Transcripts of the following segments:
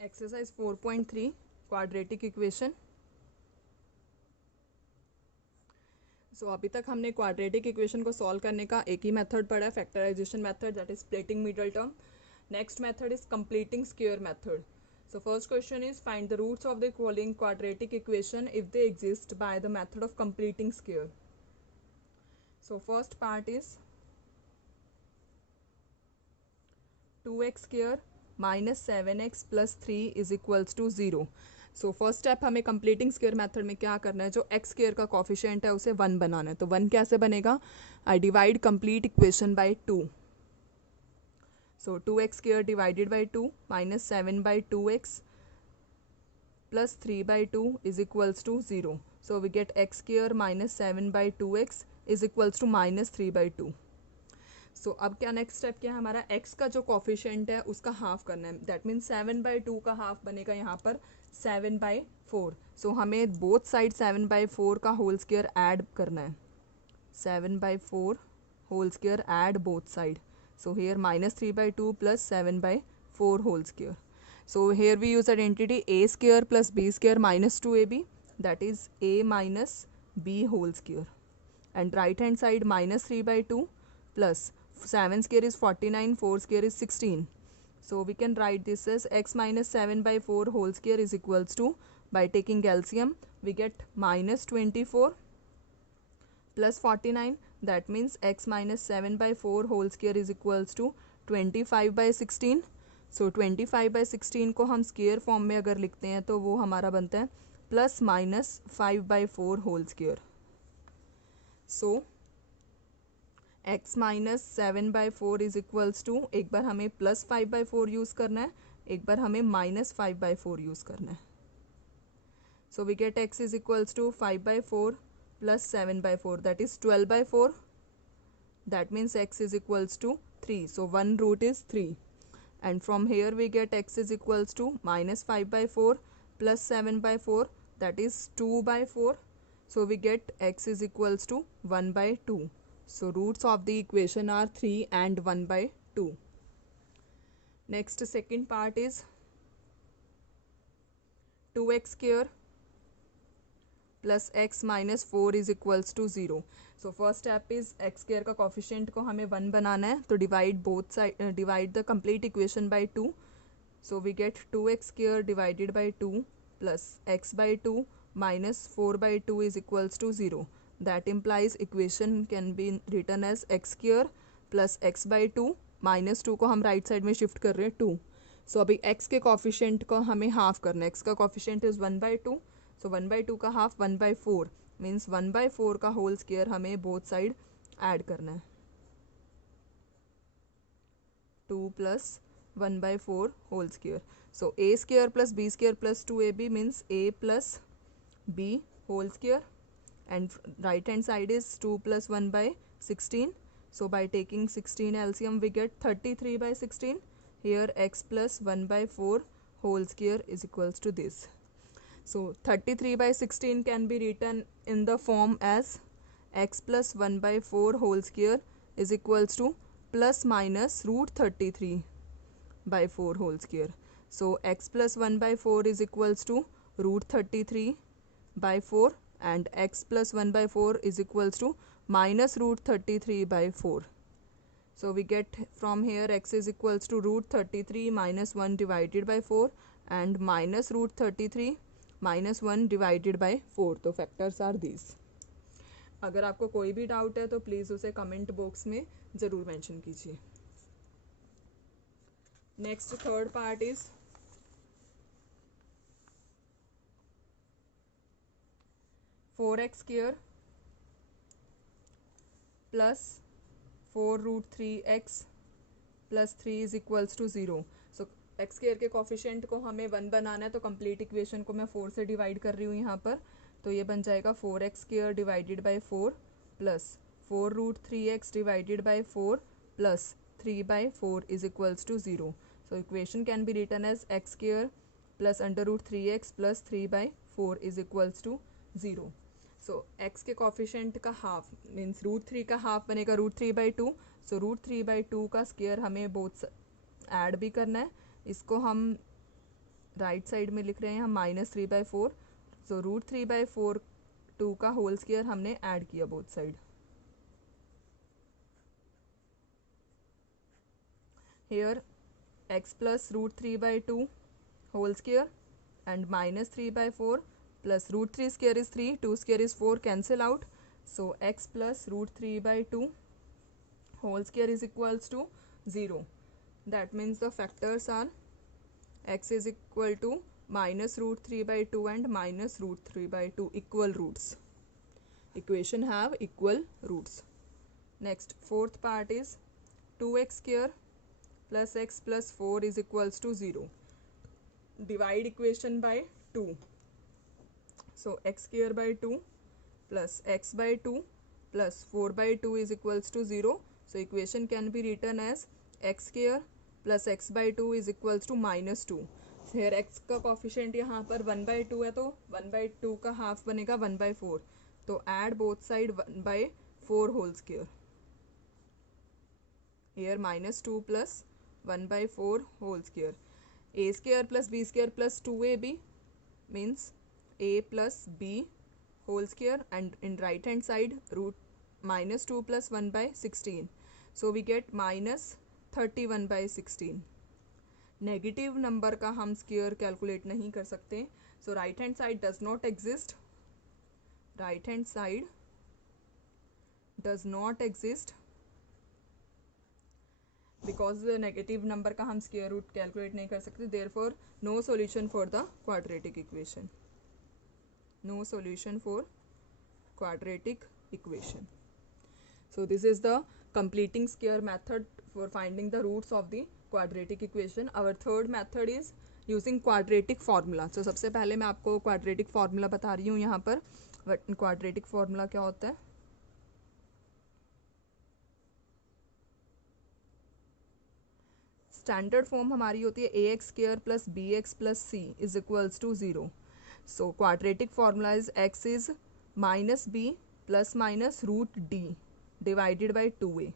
Exercise 4.3 quadratic equation. सो अभी तक हमने क्वाड्रेटिक इक्वेशन को सॉल्व करने का एक ही मेथड पढ़ा है, factorization method, that is splitting middle term. Next method is completing square method. So first question is find the roots of the following quadratic equation if they exist by the method of completing square. So first part is 2x square minus 7x plus 3 is equals to 0। So first step हमें completing square method में क्या करना है, जो x square का coefficient है उसे 1 बनाना है। तो 1 कैसे बनेगा, I divide complete equation by 2। So 2x square divided by 2 minus 7 by 2x plus 3 by 2 is equals to 0। So we get x square minus 7 by 2x is equals to minus 3 by 2। So अब क्या next step क्या है, हमारा x का जो coefficient है उसका half करना है। दैट मीन्स 7 बाई 2 का हाफ बनेगा यहाँ पर 7 बाई 4। सो हमें बोथ साइड 7 बाई 4 का होल स्क्वायर ऐड करना है। 7 by 4 whole square add both side. So here minus 3 by 2 plus 7 by 4 whole square. So here we use identity a square plus b square minus 2ab, that is a minus b whole square. And right hand side minus 3 by 2 plus 7 square is 49, 4 square is 16. So we can write this as x minus 7 by 4 whole square is equals to, by taking LCM, we get minus 24 plus 49. That means x minus 7 by 4 whole square is equals to 25 by 16. So 25 by 16 को हम square form में अगर लिखते हैं तो वो हमारा बनता है plus minus 5 by 4 whole square. So x minus 7 by 4 is equals to, एक बार हमें प्लस 5 बाई 4 यूज़ करना है, एक बार हमें माइनस 5 बाई 4 यूज़ करना है। So we get x is equals to 5 by 4 plus 7 by 4, that is 12 by 4। That means x is equals to 3. So one root is 3 and from here we get x is equals to minus 5 by 4 plus 7 by 4, that is 2 by 4. So we get x is equals to 1 by 2. So roots of the equation are 3 and 1 by 2. Next second part is 2x square plus x minus 4 is equals to 0. So first step is x square का coefficient को हमें 1 बनाना है, तो divide both side, divide the complete equation by 2. So we get 2x square divided by 2 plus x by 2 minus 4 by 2 is equals to 0. That implies equation can be written as x square plus x by 2 minus 2 को हम right side में shift कर रहे हैं 2. सो अभी x के coefficient को हमें हाफ करना है। x का coefficient is 1 by 2. So 1 by 2 का हाफ 1 by 4 मीन्स 1 by 4 का होल स्क्वायर हमें बोथ साइड ऐड करना है। 2 plus 1 by 4 whole square. So a square plus b square plus 2ab means a plus b whole square, and right hand side is 2 plus 1 by 16. So by taking 16 LCM we get 33 by 16. Here x plus 1 by 4 whole square is equals to this. So 33 by 16 can be written in the form as x plus 1 by 4 whole square is equals to plus minus root 33 by 4 whole square. So x plus 1 by 4 is equals to root 33 by 4 and x plus 1 by 4 is equals to minus root 33 by 4. So we get from here x is equals to root 33 minus 1 divided by 4 and minus root 33 minus 1 divided by 4. तो factors are these. अगर आपको कोई भी doubt है तो please उसे comment box में ज़रूर मेंशन कीजिए। Next third part is 4x square plus 4 root 3x plus 3 is equals to 0. So x square के कोफिशिएंट को हमें 1 बनाना है, तो कंप्लीट इक्वेशन को मैं 4 से डिवाइड कर रही हूँ यहाँ पर, तो ये बन जाएगा 4x square divided by 4 plus 4 root 3x divided by 4 plus 3 by 4 is equals to 0. So equation can be written as x square plus under root 3x plus 3 by 4 is equals to 0. So x के coefficient का half means root 3 का half बनेगा root 3 by 2. So root 3 by 2 का square हमें both add भी करना है, इसको हम राइट साइड में लिख रहे हैं हम -3/4, सो √3/4 2 का होल स्क्वायर हमने ऐड किया both side. Here x plus √3/2 whole square and -3/4 plus √3 square is 3, 2 square is 4, cancel out. So x plus √3/2 whole square is equals to 0. That means the factors are x is equal to -√3/2 and -√3/2 equal roots. Equation have equal roots. Next, fourth part is 2x square plus x plus 4 is equals to 0. Divide equation by 2. So x square by 2 plus x by 2 plus 4 by 2 is equals to 0. So equation can be written as x square plus x by 2 is equals to -2. Here x का coefficient यहाँ पर 1/2 है, तो 1/2 का half बनेगा 1/4. तो add both side 1/4 whole square. Here -2 plus 1/4 whole square. A square plus b square plus 2ab means a plus b whole square, and in right hand side -2 plus 1/16. So we get -31/16. Negative number का हम square calculate नहीं कर सकते, so right hand side does not exist. Right hand side does not exist because negative number का हम square root calculate नहीं कर सकते. Therefore no solution for the quadratic equation. No solution for quadratic equation. So this is the completing square method for finding the roots of the quadratic equation. Our third method is using quadratic formula. So सबसे पहले मैं आपको quadratic formula बता रही हूँ यहाँ पर. Quadratic formula क्या होता है? स्टैंडर्ड फॉर्म हमारी होती है ax square plus bx plus c is equals to 0. So quadratic formula is x is -b plus minus √d divided by 2a.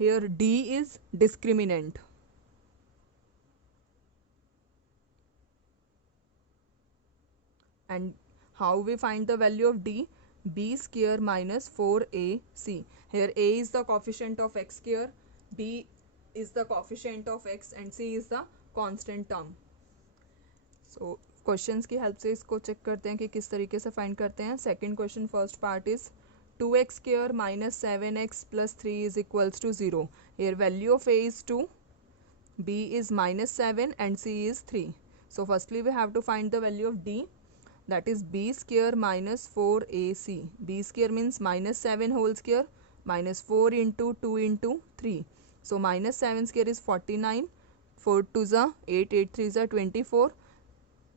Here d is discriminant. And how we find the value of d? b square minus 4ac. Here a is the coefficient of x square, b is the coefficient of x, and c is the constant term. So questions की help से इसको check करते हैं कि किस तरीके से find करते हैं. Second question, first part is 2x square minus 7x plus 3 is equals to 0. Here value of a is 2, b is -7 and c is 3. So firstly we have to find the value of d, that is b square minus 4ac. b square means -7 whole square minus 4 into 2 into 3. So -7 square is 49, 4 2s are 8, 8 3s are 24.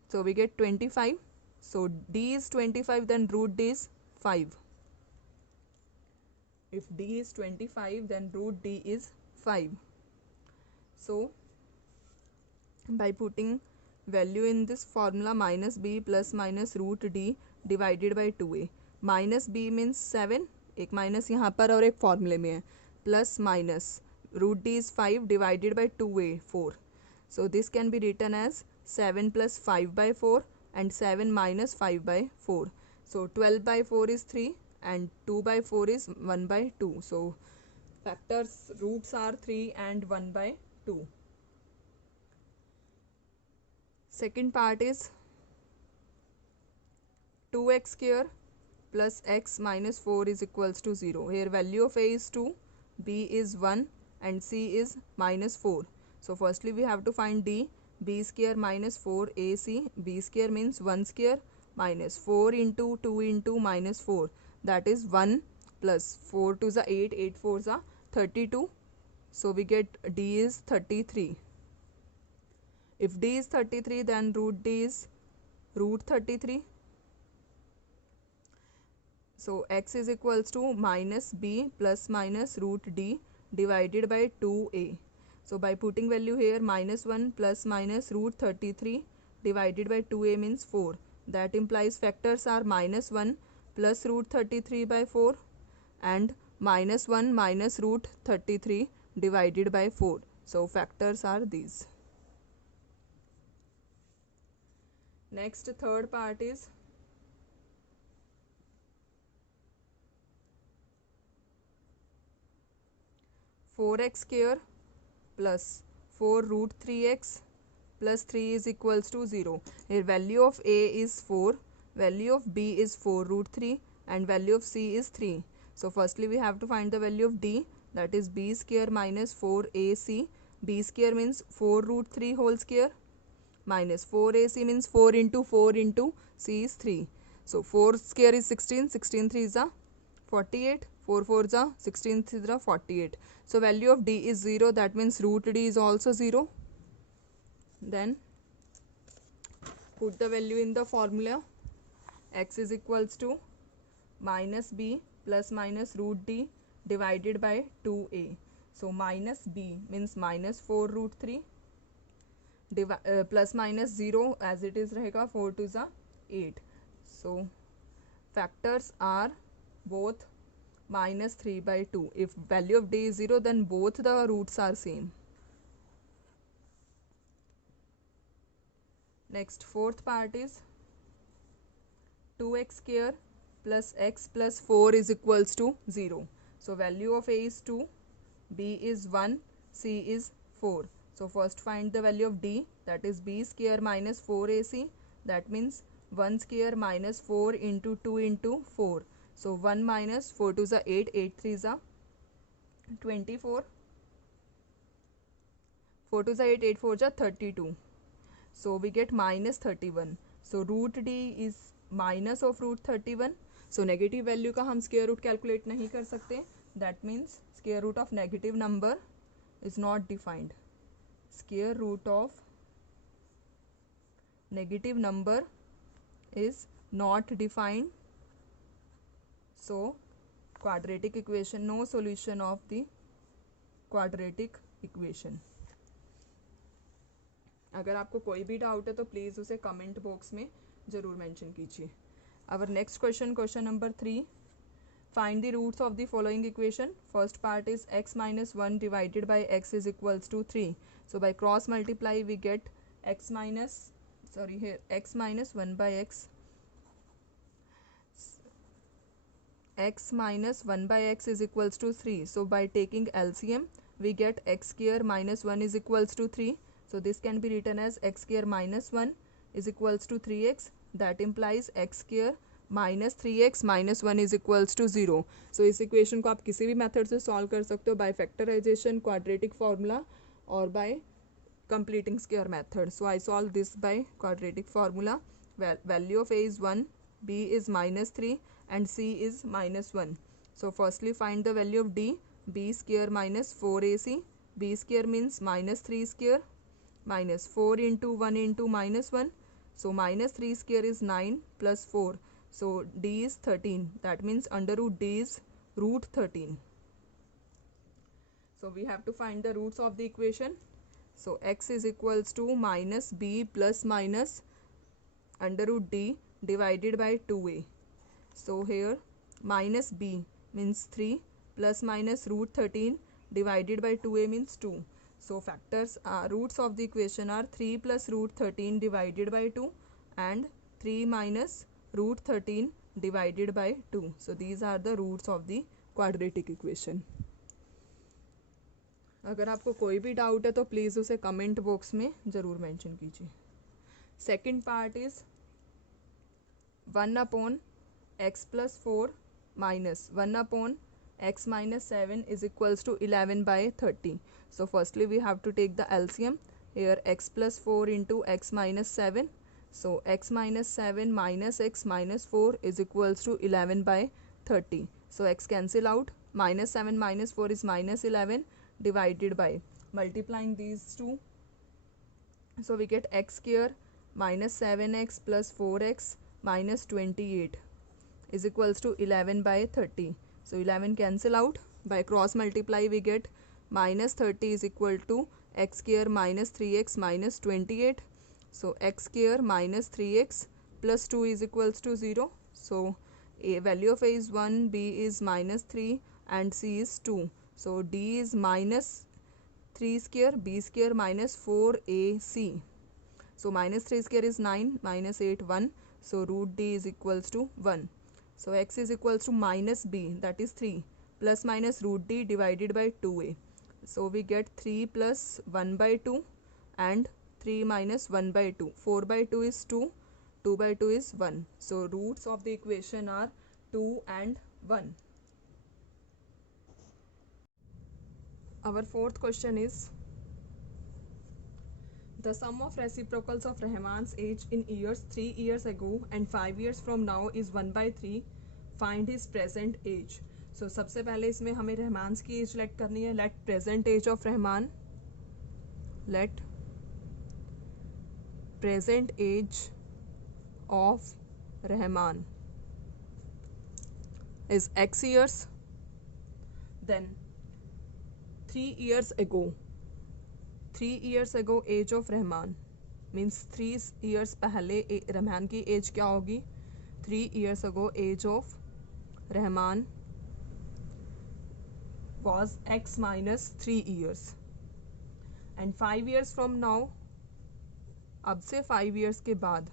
So we get 25. So d is 25, then root d is 5. If d is 25, then root d is 5. So by putting value in this formula, minus b plus minus root d divided by 2a. Minus b means 7, एक minus यहाँ पर और एक फॉर्मूले में है, plus minus root d is 5 divided by 2a 4. So this can be written as 7 plus 5/4 and 7 minus 5/4. So 12/4 is 3 and 2/4 is 1/2. So factors roots are 3 and 1/2. Second part is 2x square plus x minus 4 is equals to 0. Here value of a is 2, b is 1 and c is -4. So firstly we have to find d. B square minus 4ac. B square means 1 square minus 4 into 2 into -4. That is 1 plus 4 2s are 8, 8 4s are 32. So we get d is 33. If d is 33, then root d is root 33. So x is equals to minus b plus minus root d divided by 2a. So by putting value here, -1 plus minus root 33 divided by 2a means 4. That implies factors are -1 plus root 33/4 and -1 minus root 33 divided by 4. So factors are these. Next third part is 4x square plus 4 root 3x plus 3 is equals to 0. Here value of a is 4, value of b is 4 root 3 and value of c is 3. So firstly we have to find the value of d, that is b square minus 4ac. b square means 4 root 3 whole square minus 4ac means 4 into c is 3. So 4 square is 16, 16 3 is a 48, 4 4 is a 16 3 is a 48. So value of d is 0, that means root d is also 0. Then put the value in the formula. X is equals to minus b plus minus root d divided by 2a. So minus b means minus 4 root 3 plus minus 0 as it is rahega, 4 to is 8. So factors are both minus 3 by 2. If value of d is 0, then both the roots are same. Next fourth part is 2x square plus x plus 4 is equals to 0. So value of a is 2, b is 1, c is 4. So first find the value of d, that is b square minus 4ac, that means 1 square minus 4 into 2 into 4. So 1 minus 4 to is 8, 8 3 is 24, 4 to is 8, 8 4 is 32. So we get minus 31. So root d is minus of root 31. So negative value का हम square root calculate नहीं कर सकते. That means square root of negative number is not defined. Square root of negative number is not defined. So quadratic equation, no solution of the quadratic equation. अगर आपको कोई भी doubt है तो please उसे कमेंट बॉक्स में ज़रूर mention कीजिए. Our next question, question number 3. Find the roots of the following equation. First part is x minus 1 divided by x is equals to 3. So by cross multiply we get x minus 1 by x. X minus 1 by x is equals to 3. So by taking LCM we get x square minus 1 is equals to 3. So this can be written as x square minus 1 is equals to 3x. That implies x square minus 3x minus 1 is equals to 0. So इस equation को आप किसी भी method से solve कर सकते हो, by factorization, quadratic formula और bye completing square method. So I solve this by quadratic formula. Value of a is 1, b is minus 3 and c is minus 1. So firstly find the value of d. B square minus 4ac. B square means minus 3 square minus 4 into 1 into minus 1. So minus 3 square is 9 plus 4. So d is 13. That means under root d is root 13. So we have to find the roots of the equation. So x is equals to minus b plus minus under root d divided by 2a. So here minus b means 3 plus minus root 13 divided by 2a means 2. So factors are, roots of the equation are 3 plus root 13 divided by 2 and 3 minus root 13 divided by 2. So these are the roots of the quadratic equation. अगर आपको कोई भी doubt है तो please उसे comment box में ज़रूर mention कीजिए. Second part is 1 upon x plus 4 minus 1 upon x minus 7 is equals to 11 by 30. So firstly we have to take the LCM. Here x plus 4 into x minus 7. So x minus 7 minus x minus 4 is equals to 11 by 30. So x cancel out. Minus 7 minus 4 is minus 11 divided by multiplying these two. So we get x square minus 7x plus 4x minus 28 is equals to 11 by 30. So 11 cancel out. By cross multiply we get minus 30 is equal to x square minus 3x minus 28. So x square minus 3x plus 2 is equals to 0. So a value of a is 1, b is minus 3 and c is 2. So d is minus 3 square, b square minus 4ac. So minus 3 square is 9, minus 8 1. So root d is equals to 1. So x is equals to minus b, that is 3, plus minus root d divided by 2a. So we get 3 plus 1 by 2 and 3 minus 1 by 2. 4 by 2 is 2, 2 by 2 is 1. So roots of the equation are 2 and 1. Our fourth question is, the sum of reciprocals of Rahman's age in years 3 years ago and 5 years from now is 1/3. Find his present age. So सबसे पहले इसमें हमें रहमान की as let करनी है. Let present age of Rahman, let present age of Rahman is x years. Then 3 years ago, 3 years ago age of Rahman means 3 years पहले रहमान की as क्या होगी. 3 years ago age of Rahman was x minus 3 years. And 5 years from now, अब से 5 years के बाद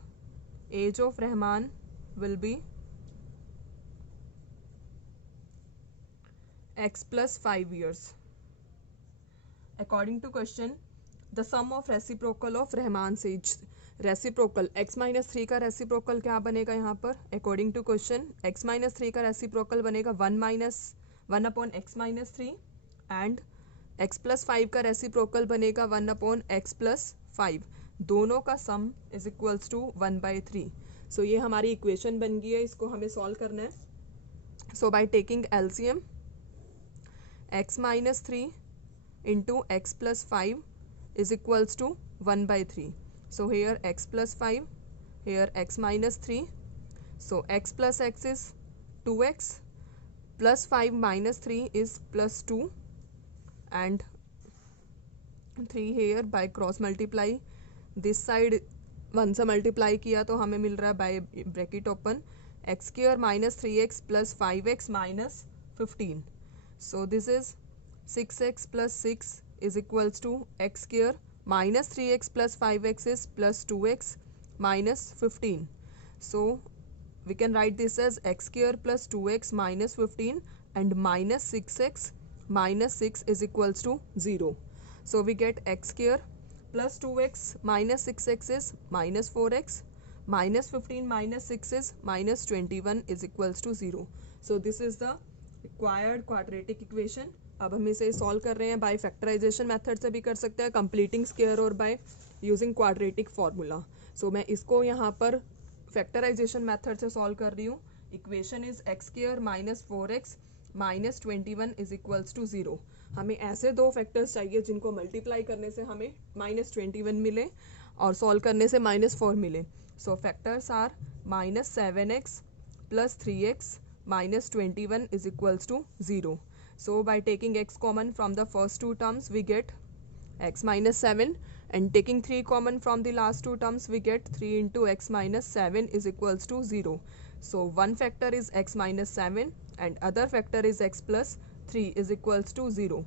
age of Rahman will be x plus 5 years. According to question, the sum of reciprocal of Rahman's age. Reciprocal x minus 3 का reciprocal क्या बनेगा यहाँ पर. According to question x minus 3 का रेसिप्रोकल बनेगा 1 upon x minus 3 and x plus 5 का reciprocal बनेगा 1 upon x plus 5. दोनों का सम इज इक्वल्स टू 1/3. सो ये हमारी इक्वेशन बन गई है. इसको हमें सॉल्व करना है. So by taking LCM, x minus 3 into x plus 5 is equals to 1/3. So here x plus 5, here x minus 3. So x plus x is 2x, plus 5 minus 3 is plus 2, and 3 here by cross multiply. This side 1 से multiply किया तो हमें मिल रहा है bye bracket open x square minus 3x plus 5x minus 15. So this is 6x plus 6 is equals to x square minus 3x plus 5x is plus 2x minus 15. So we can write this as x square plus 2x minus 15 and minus 6x minus 6 is equals to 0. So we get x square plus 2x minus 6x is minus 4x, minus 15 minus 6 is minus 21 is equals to 0. So this is the required quadratic equation. अब हम इसे solve कर रहे हैं. By factorization method से भी कर सकते हैं, कंप्लीटिंग स्क्वायर और बाय यूजिंग क्वाड्रेटिक फार्मूला. सो मैं इसको यहाँ पर फैक्टराइजेशन मेथड से सॉल्व कर रही हूँ. Equation is X square minus 4x minus 21 is equals to 0. हमें ऐसे दो फैक्टर्स चाहिए जिनको मल्टीप्लाई करने से हमें माइनस 21 मिले और सॉल्व करने से माइनस 4 मिले. So factors are minus 7x plus 3x minus 21 is equals to 0. So by taking x common from the first two terms we get x minus 7, and taking 3 common from the last two terms we get 3 into x minus 7 is equals to 0. So one factor is x minus 7 and other factor is x plus 3 is equals to 0.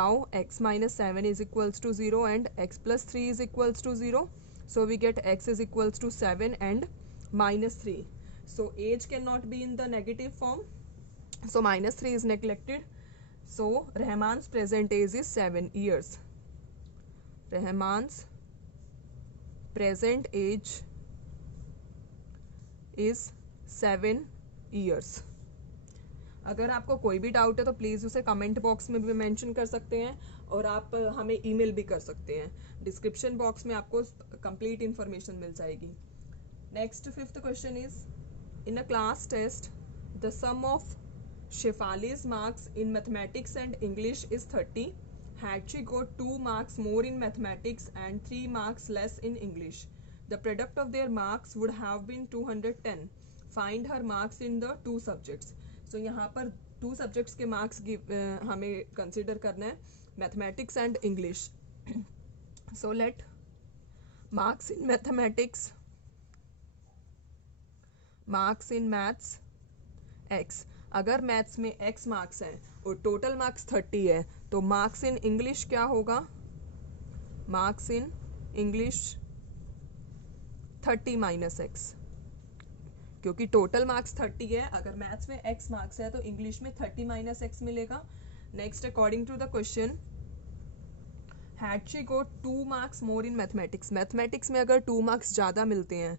Now x minus 7 is equals to 0 and x plus 3 is equals to 0. So we get x is equals to 7 and minus 3. So age cannot be in the negative form. So minus 3 is neglected. So Rahman's present age is 7 years. Rahman's present age is 7 years. अगर आपको कोई भी doubt है तो please उसे comment box में भी mention कर सकते हैं और आप हमें ईमेल भी कर सकते हैं. डिस्क्रिप्शन बॉक्स में आपको कंप्लीट इंफॉर्मेशन मिल जाएगी. Next fifth question is, in a class test the sum of Shefali's marks in mathematics and English is 30. Had she got 2 marks more in mathematics and 3 marks less in English, the product of their marks would have been 210. Find her marks in the 2 subjects. So यहाँ पर 2 subjects के marks हमें consider करना है, mathematics and English. So let marks in mathematics, marks in maths x. अगर maths में x marks हैं और टोटल मार्क्स 30 है तो मार्क्स इन इंग्लिश क्या होगा. Marks in English 30 minus x, क्योंकि टोटल मार्क्स 30 है, अगर मैथ्स में x मार्क्स है तो इंग्लिश में 30 माइनस एक्स मिलेगा. Next, according to the question, had she got 2 marks more in mathematics. Mathematics में अगर 2 मार्क्स ज़्यादा मिलते हैं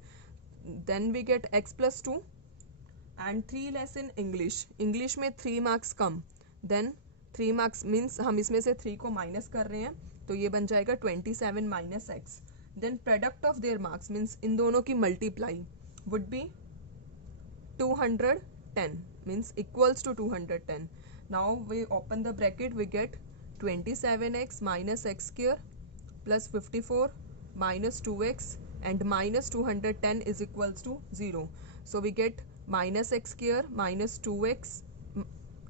then we get x plus 2 and 3 less in English. English में 3 मार्क्स कम, देन 3 मार्क्स मीन्स हम इसमें से 3 को माइनस कर रहे हैं, तो ये बन जाएगा 27 minus X. Then product of their marks means इन दोनों की multiply would be 210 means equals to 210. Now we open the bracket, we get 27x minus x square plus 54 minus 2x and minus 210 is equals to 0. So we get minus x square minus 2x,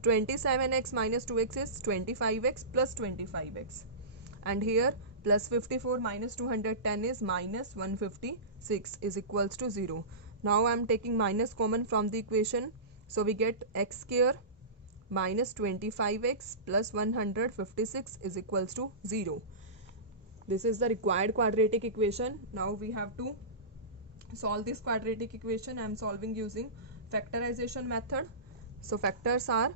27x minus 2x is 25x plus 25x, and here plus 54 minus 210 is minus 156 is equals to 0. Now I am taking minus common from the equation, so we get x square minus 25x plus 156 is equals to 0. This is the required quadratic equation. Now we have to solve this quadratic equation. I am solving using factorization method. So factors are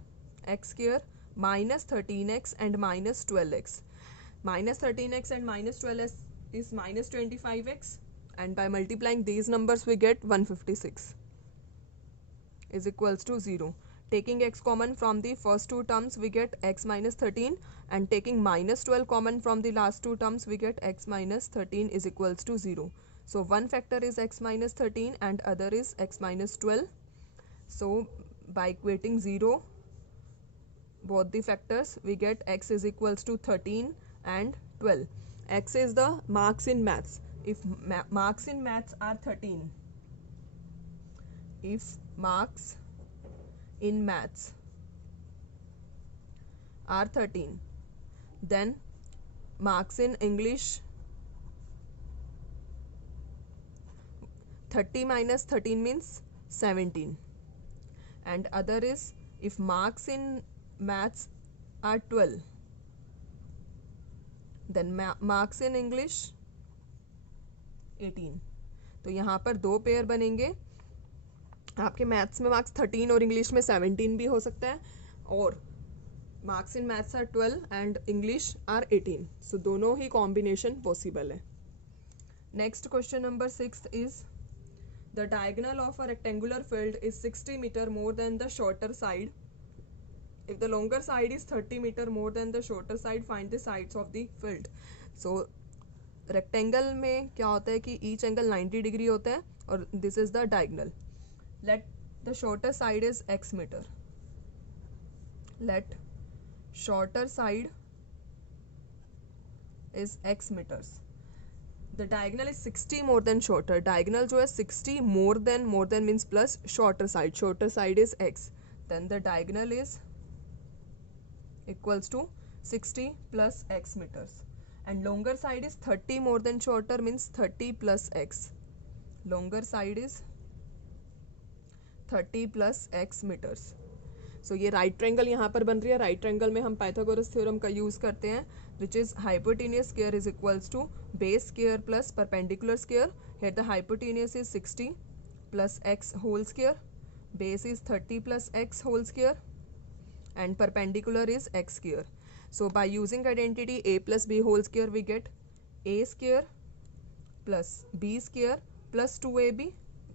x square minus 13x and minus 12x. Minus 13x and minus 12x is minus 25x, and by multiplying these numbers we get 156 is equals to 0. Taking x common from the first two terms we get x minus 13, and taking minus 12 common from the last two terms we get x minus 13 is equals to 0. So one factor is x minus 13 and other is x minus 12. So by equating 0 both the factors we get x is equals to 13 and 12. X is the marks in maths. If marks in maths are 13, if marks in maths are 13, then marks in English, 30 minus 13 means 17, and other is if marks in maths are 12, then marks in English 18. तो यहाँ पर दो pair बनेंगे, आपके maths में marks 13 और English में 17 भी हो सकता है, और marks in maths are 12 and English are 18. So दोनों ही कॉम्बिनेशन पॉसिबल है. Next question number 6 is the diagonal of a rectangular field is 60 meter more than the shorter side. If the longer side is 30 meter more than the shorter side, find the sides of the field. So rectangle में क्या होता है कि each angle 90 degree होता है और this is the diagonal. Let the shorter side is x meter. Let shorter side is x meters. The diagonal is 60 more than shorter. Diagonal जो है 60 more than means plus shorter side. Shorter side is x. Then the diagonal is equals to 60 plus x meters, and longer side is 30 more than shorter means 30 plus x. Longer side is 30 plus x meters. So ये right triangle यहाँ पर बन रही है. right triangle में हम Pythagoras theorem का use करते हैं, which is hypotenuse square is equals to base square plus perpendicular square. Here the hypotenuse is 60 plus x whole square, base is 30 plus x whole square, and perpendicular is x square. So by using identity a plus b whole square we get a square plus b square plus 2ab,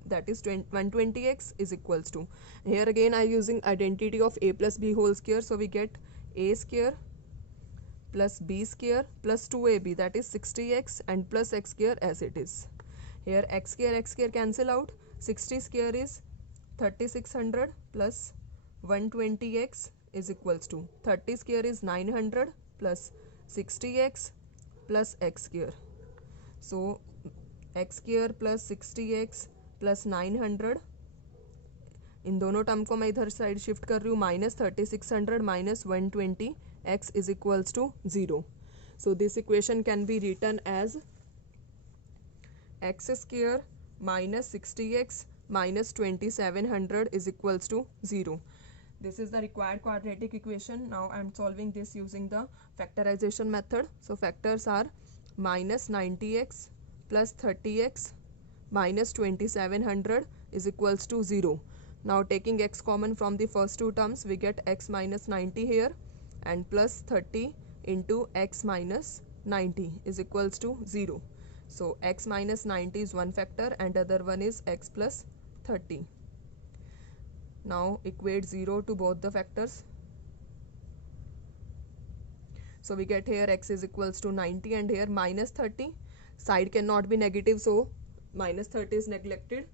that is 120x is equals to, here again I using identity of a plus b whole square, so we get a square plus b square plus 2ab, that is 60x and plus x square as it is. Here x square cancel out. 60 square is 3600 plus 120x is equals to 30 square is 900 plus 60x plus x square. So x square plus 60x plus 900, इन दोनों term को मैं इधर side shift कर रही हूँ, minus 3600 minus 120 x is equals to 0. So this equation can be written as x square minus 60x minus 2700 is equals to 0. This is the required quadratic equation. Now I am solving this using the factorization method. So factors are minus 90x plus 30x minus 2700 is equals to 0. Now taking x common from the first two terms, we get x minus 90 here and plus 30 into x minus 90 is equals to 0. So x minus 90 is one factor and other one is x plus 30. Now equate 0 to both the factors. So we get here x is equals to 90 and here minus 30. Side cannot be negative, so minus 30 is neglected.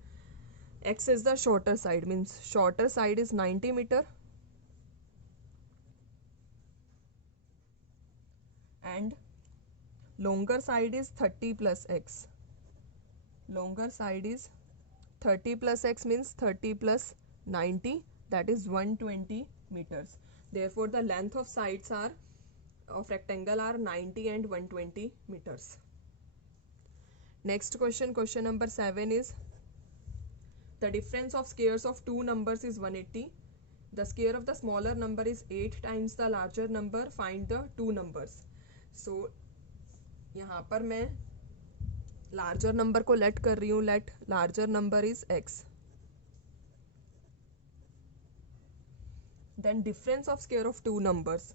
X is the shorter side, means shorter side is 90 meter and longer side is 30 plus x. Longer side is 30 plus x means 30 plus 90, that is 120 meters. Therefore the length of sides are of rectangle are 90 and 120 meters. Next question, question number 7 is the difference of squares of two numbers is 180. The square of the smaller number is 8 times the larger number. Find the two numbers. So यहाँ पर मैं larger number को let कर रही हूँ. Let larger number is x. Then difference of square of two numbers.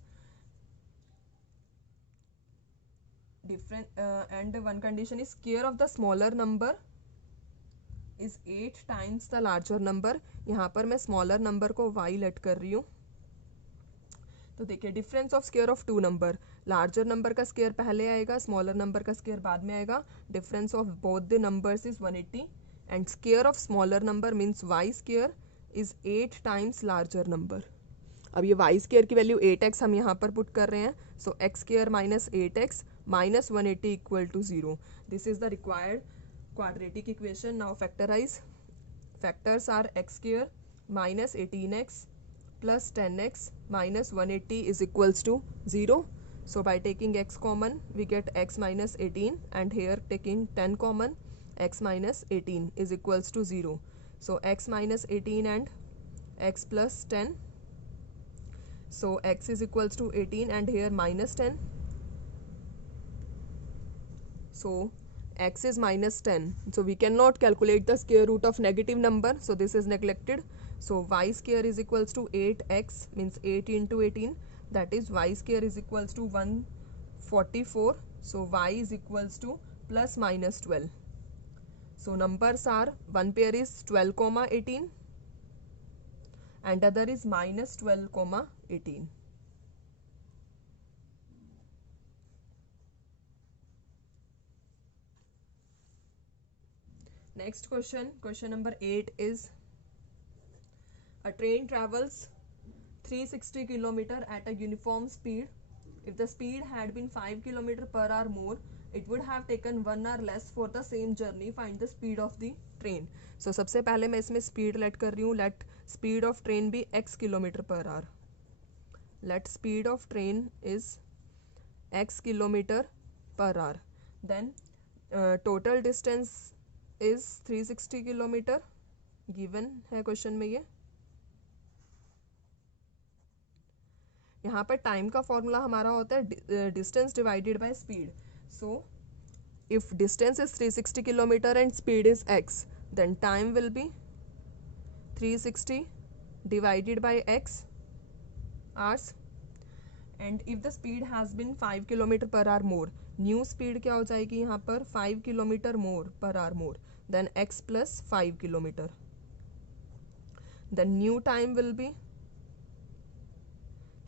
And one condition is square of the smaller number is 8 times the larger number. यहाँ पर मैं smaller number को y let कर रही हूँ. तो देखिए difference of square of two number. Larger number का square पहले आएगा, smaller number का square बाद में आएगा. Difference of both the numbers is 180 and square of smaller number means y square is 8 times larger number. अब ये y square की वैल्यू 8x हम यहाँ पर पुट कर रहे हैं. So x square minus 8x minus 180 equal to 0. This is the required quadratic equation. Now factorize. Factors are x square minus 18x plus 10x minus 180 is equals to 0. So by taking x common, we get x minus 18 and here taking 10 common, x minus 18 is equals to 0. So x minus 18 and x plus 10. So x is equals to 18 and here minus 10. So x is minus 10. So we cannot calculate the square root of negative number. So this is neglected. So y square is equals to 8x means 8 into 18. That is y square is equals to 144. So y is equals to plus minus 12. So numbers are one pair is 12 comma 18 and other is minus 12 comma 18. Next question, question number 8 is a train travels 360 km at a uniform speed. If the speed had been 5 km per hour more, it would have taken 1 hour less for the same journey. Find the speed of the train. So सबसे पहले मैं इसमें speed let कर रही हूँ. Let speed of train be x km per hour. Let speed of train is x km per hour. Then total distance is 360 km. Given है question में ये. यहाँ पर टाइम का फॉर्मूला हमारा होता है distance divided by speed. So if distance is 360 kilometre and speed is x, then time will be 360 divided by x hours. And if the speed has been 5 kilometre per hour more, new speed क्या हो जाएगी यहाँ पर 5 kilometre more per hour more, then x plus 5 kilometre. Then new time will be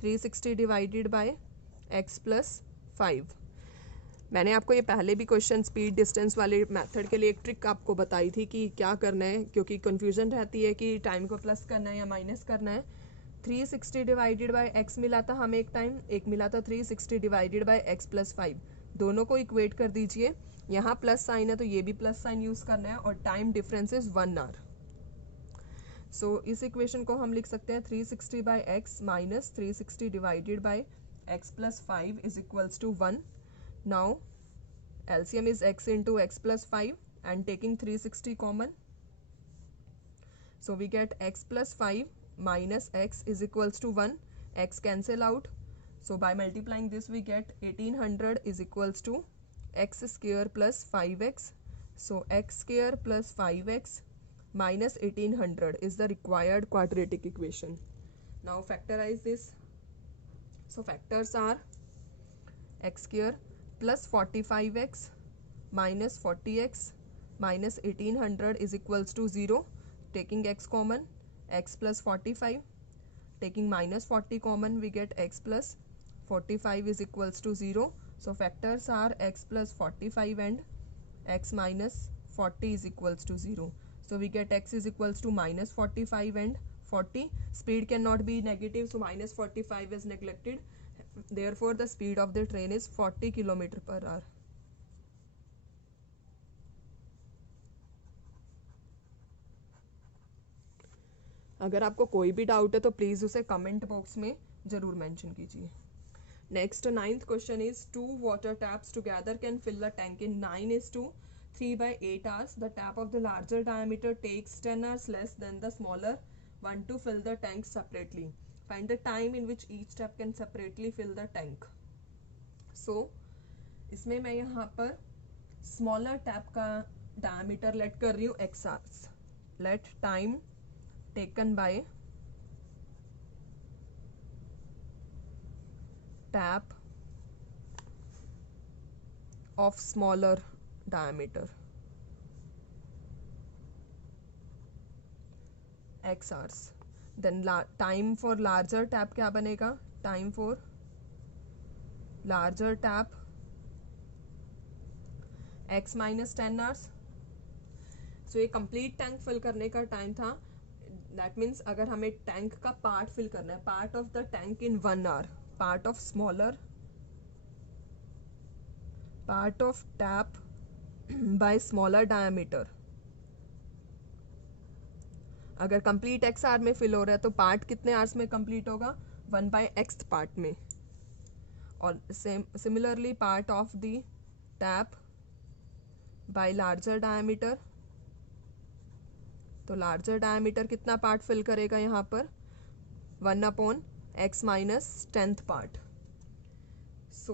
360 divided by x plus 5. मैंने आपको ये पहले भी क्वेश्चन स्पीड डिस्टेंस वाले मेथड के लिए एक ट्रिक आपको बताई थी कि क्या करना है, क्योंकि कन्फ्यूजन रहती है कि टाइम को प्लस करना है या माइनस करना है. 360 डिवाइडेड बाय x मिला था हमें एक टाइम, एक मिला था 360 डिवाइडेड बाय x प्लस 5. दोनों को इक्वेट कर दीजिए. यहाँ प्लस साइन है तो ये भी प्लस साइन यूज़ करना है और time difference is 1 hour. So इस इक्वेशन को हम लिख सकते हैं 360 by x minus 360 divided by x plus 5 is equals to 1. Now LCM is x into x plus 5 and taking 360 common. So we get x plus 5 minus x is equals to 1. X cancel out. So by multiplying this we get 1800 is equals to x square plus 5x. So x square plus 5x minus 1800 is the required quadratic equation. Now factorize this. So factors are x square plus 45x minus 40x minus 1800 is equals to 0. Taking x common, x plus 45. Taking minus 40 common, we get x plus 45 is equals to 0. So factors are x plus 45 and x minus 40 is equals to 0. So we get x is equals to minus 45 and 40. Speed cannot be negative, so minus 45 is neglected. Therefore the speed of the train is 40 km/h. अगर आपको कोई भी doubt है तो please उसे comment box में ज़रूर mention कीजिए. Next, ninth question is, two water taps together can fill the tank in 9:3/8 hours. The tap of the larger diameter takes 10 hours less than the smaller one to fill the tank separately. Find the time in which each tap can separately fill the tank. So, इसमें मैं यहाँ पर smaller tap का diameter let कर रही हूँ x hours. Let time taken by tap of smaller diameter x hours. Then time for larger tap क्या बनेगा? Time for larger tap x minus 10 hours. So ये complete tank fill करने का time था. That means अगर हमें tank का part fill करना है, part of the tank in 1 hour, part of smaller, part of tap by smaller diameter. अगर complete x hour में fill हो रहा है तो part कितने hours में complete होगा? 1/x part में. और similarly part of the tap by larger diameter, तो larger diameter कितना part fill करेगा यहाँ पर? 1/x minus 10th part. So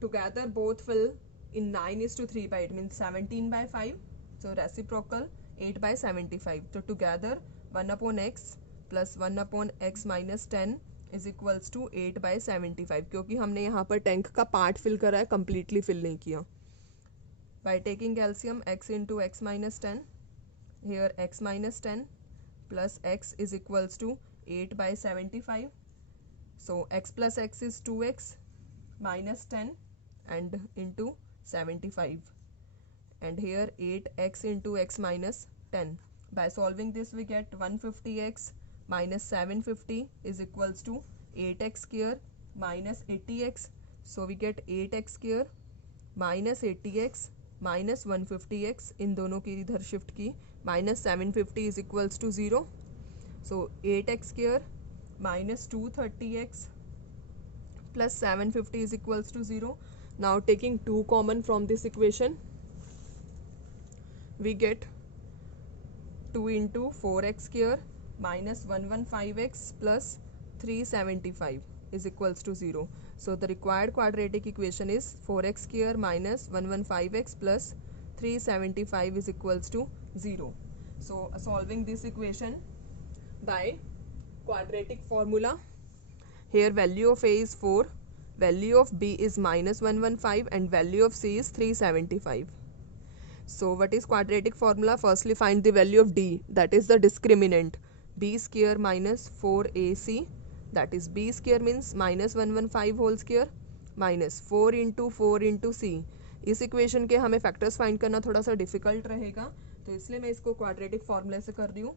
together both fill in 9:3/8 means 17/5. So reciprocal 8/75. So together 1/x plus 1/x minus 10 is equals to 8/75, क्योंकि हमने यहाँ पर tank का पार्ट फिल करा है, completely fill नहीं किया. By taking LCM, x into x minus 10, here x minus 10 plus x is equals to 8/75. So x plus x is 2x minus 10 and into 75, and here 8x into x minus 10. By solving this we get 150x minus 750 is equals to 8x square minus 80x. So we get 8x square minus 80x minus 150x, इन दोनों की इधर shift की, minus 750 is equals to 0. So 8x square minus 230x plus 750 is equals to 0. Now taking 2 common from this equation, we get 2 into 4x square minus 115x plus 375 is equals to 0. So the required quadratic equation is 4x square minus 115x plus 375 is equals to 0. So solving this equation by quadratic formula, here value of a is 4, value of b is minus 115 and value of c is 375. So what is quadratic formula? Firstly find the value of d, that is the discriminant, b square minus 4ac, that is b square means minus 115 whole square minus 4 into c. इस equation के हमें factors find करना थोड़ा सा difficult रहेगा, तो इसलिए मैं इसको क्वाड्रेटिक फॉर्मूले से कर रही हूँ.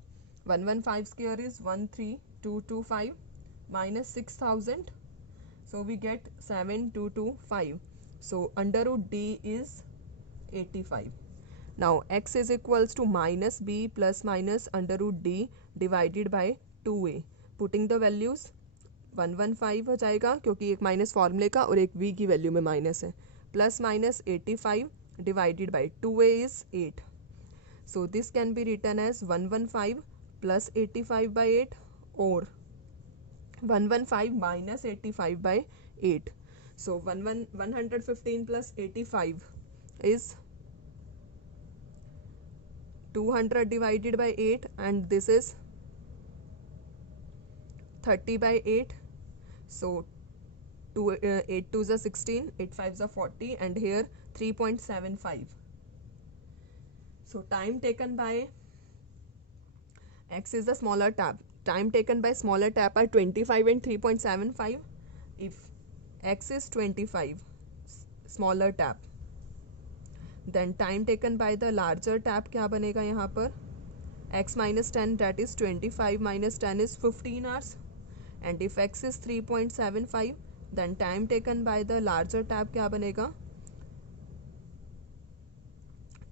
115 square is 13225 minus 6000, so we get 7225. So under root d is 85. Now x is equals to minus b plus minus under root d divided by 2a. Putting the values 115 हो जाएगा क्योंकि एक माइनस फॉर्मूले का और एक v की value में माइनस है, plus minus 85 divided by 2a is 8. So this can be written as 115 plus 85 by 8 or 115 minus 85 by 8. So 115 plus 85 is 200 divided by 8, and this is 30 by 8. So 8 2s are 16, 8 5s are 40, and here 3.75. So time taken by x is the smaller tap. Time taken by smaller tap are 25 and 3.75. If x is 25, smaller tap, then time taken by the larger tap क्या बनेगा यहाँ पर? x minus 10, that is 25 minus 10 is 15 hours. And if x is 3.75, then time taken by the larger tap क्या बनेगा?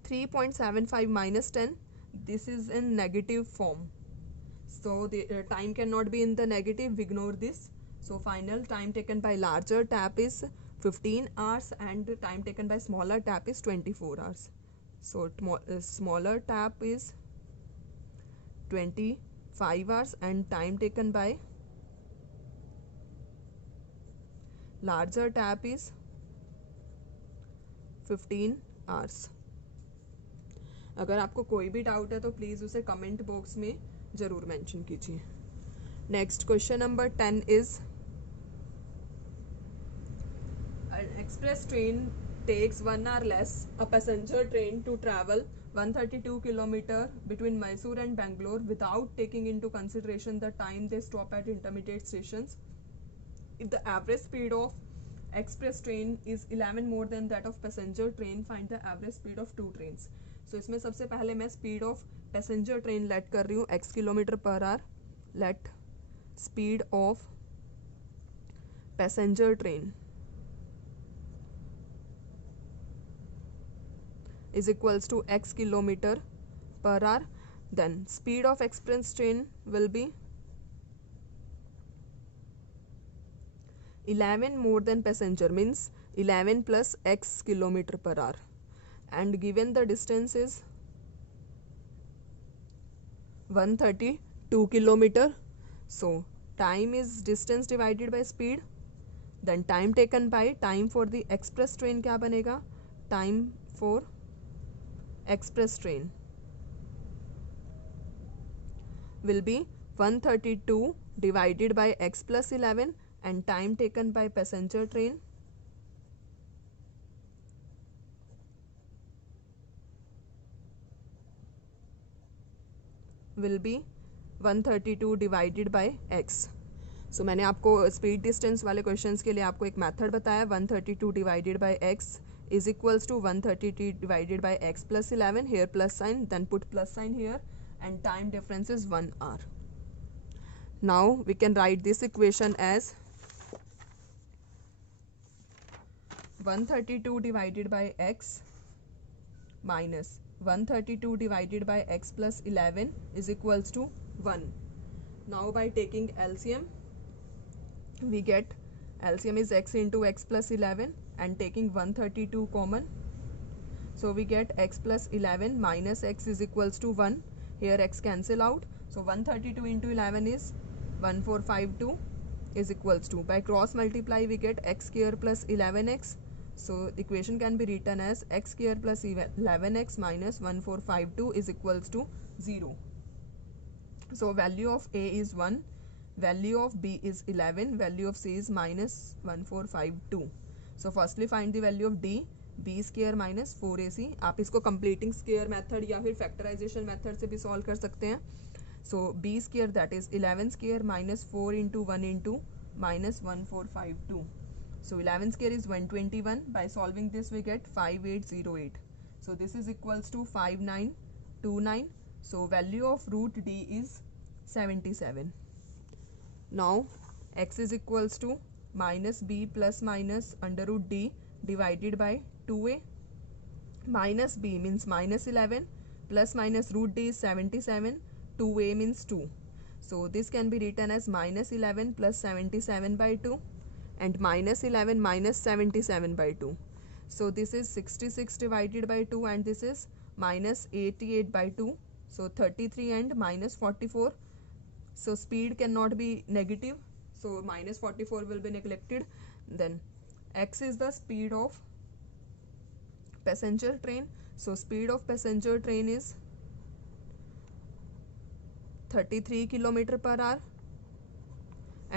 3.75 minus 10, this is in negative form. So the time cannot be in the negative, we ignore this. So final time taken by larger tap is 15 hours and time taken by smaller tap is 24 hours. So smaller tap is 25 hours and time taken by larger tap is 15 hours. अगर आपको कोई भी doubt है तो please उसे comment box में ज़रूर mention कीजिए. Next question number 10 is an express train takes 1 hour less a passenger train to travel 132 km between Mysore and Bangalore without taking into consideration the time they stop at intermediate stations. If the average speed of express train is 11 more than that of passenger train, find the average speed of two trains. So इसमें सबसे पहले मैं speed of passenger train let कर रही हूँ x kilometre per hour. Let speed of passenger train is equals to x kilometer per hour. Then speed of express train will be 11 more than passenger, means 11 plus x kilometer per hour, and given the distance is 132 kilometer. So time is distance divided by speed, then time taken by time for the express train क्या बनेगा? Time for express train will be 132 divided by x plus 11, and time taken by passenger train will be 132 divided by x. So मैंने आपको speed distance वाले questions के लिए आपको एक method बताया. 132 divided by x is equals to 132 divided by x plus 11, here plus sign, then put plus sign here, and time difference is 1 hour. Now we can write this equation as 132 divided by x minus 132 divided by x plus 11 is equals to 1. Now by taking LCM, we get LCM is x into x plus 11, and taking 132 common, so we get x plus 11 minus x is equals to 1. Here x cancel out, so 132 into 11 is 1452 is equals to, by cross multiply we get x square plus 11x. So the equation can be written as x square plus 11x minus 1452 is equals to 0. So value of a is 1, value of b is 11, value of c is minus 1452. So firstly find the value of d, b square minus 4ac. आप इसको completing square method या फिर factorization method से भी solve कर सकते हैं. So b square, that is 11 square minus 4 into 1 into minus 1452. So 11 square is 121. By solving this we get 5808. So this is equals to 5929. So value of root d is 77. Now x is equals to minus b plus minus under root d divided by 2a. Minus b means minus 11, plus minus root d is 77, 2a means 2. So this can be written as minus 11 plus 77 by 2, and minus 11 minus 77 by 2. So this is 66 divided by 2, and this is minus 88 by 2. So 33 and minus 44. So speed cannot be negative, so minus 44 will be neglected. Then x is the speed of passenger train. So speed of passenger train is 33 kilometre per our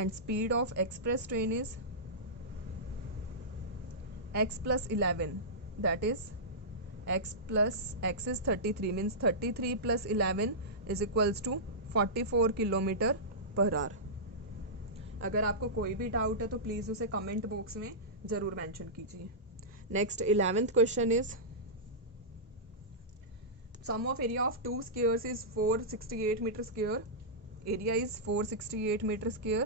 and speed of express train is x plus 11, that is x is 33 means 33 plus 11 is equals to 44 kilometre per our. अगर आपको कोई भी doubt है तो please उसे comment box में ज़रूर mention कीजिए। Next 11th question is sum of area of two squares is 468 meter square. Area is 468 meter square.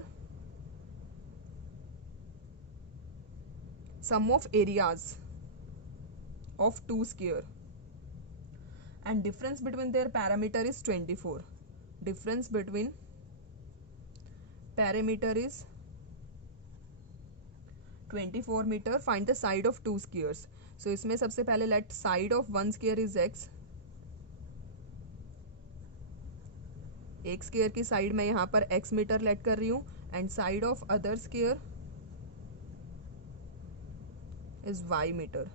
Sum of areas of two square and difference between their parameter is 24. Difference between parameter is 24 meter. Find the side of two squares. So इसमें सबसे पहले let side of one square is x. एक square की side में यहाँ पर x metre let कर रही हूँ and side of other square is y metre.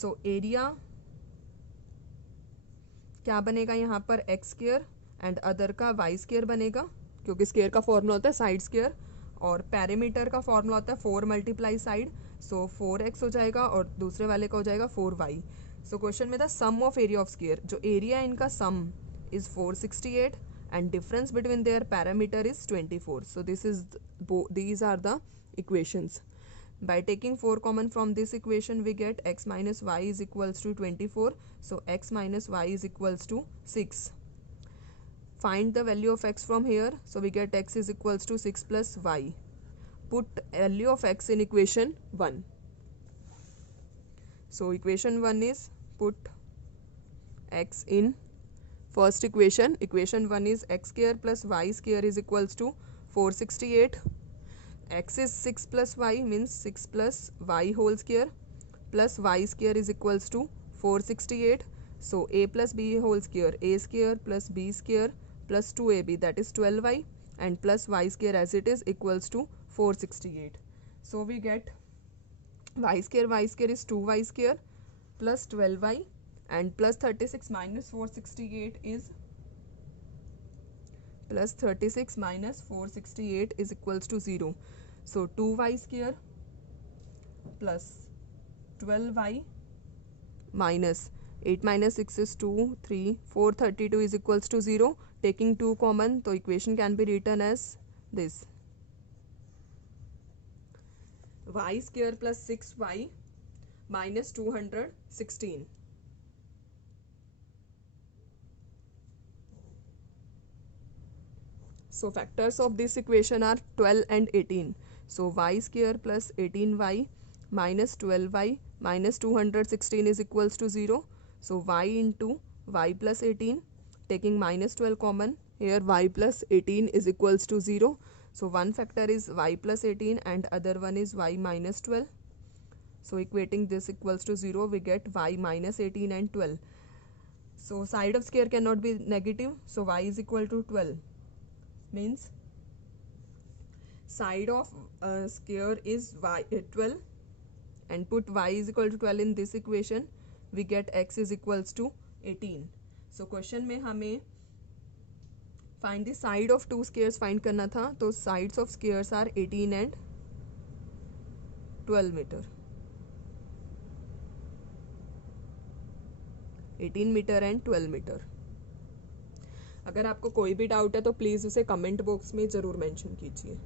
So area क्या बनेगा यहाँ पर x स्क्वायर एंड अदर का y स्क्वायर बनेगा, क्योंकि स्क्वायर का फॉर्मूला होता है साइड स्क्वायर और पैरामीटर का फॉर्मूला होता है 4 मल्टीप्लाई साइड। सो 4x हो जाएगा और दूसरे वाले का हो जाएगा 4y। सो क्वेश्चन में था सम ऑफ एरिया ऑफ स्क्वायर, जो एरिया इनका सम is 468 and difference between their parameter is 24. So this is these are the equations. By taking 4 common from this equation we get x minus y is equals to 24. So x minus y is equals to 6. Find the value of x from here. So we get x is equals to 6 plus y. Put value of x in equation 1. So equation 1 is put x in first equation. Equation 1 is x square plus y square is equals to 468. X is 6 plus y means 6 plus y whole square plus y square is equals to 468. So a plus b whole square, a square plus b square plus 2ab, that is 12y, and plus y square as it is equals to 468. So we get y square is 2y square plus 12y and plus 36 minus 468 is plus 36 minus 468 is equals to 0. So 2y square plus 12y minus 8 minus 6 is 2, 3, 432 is equals to 0. Taking 2 common, the equation can be written as this. Y square plus 6y minus 216. So factors of this equation are 12 and 18. So y square plus 18y minus 12y minus 216 is equals to 0. So y into y plus 18, taking minus 12 common, here y plus 18 is equals to 0. So one factor is y plus 18 and other one is y minus 12. So equating this equals to 0, we get y minus 18 and 12. So side of square cannot be negative, so y is equal to 12. Means side of square is y 12 and put y is equal to 12 in this equation, we get x is equals to 18. So question में हमें find the side of two squares find करना था, तो sides of squares are 18 and 12 meter. 18 metre and 12 metre. अगर आपको कोई भी doubt है तो प्लीज़ उसे कमेंट बॉक्स में ज़रूर मेंशन कीजिए।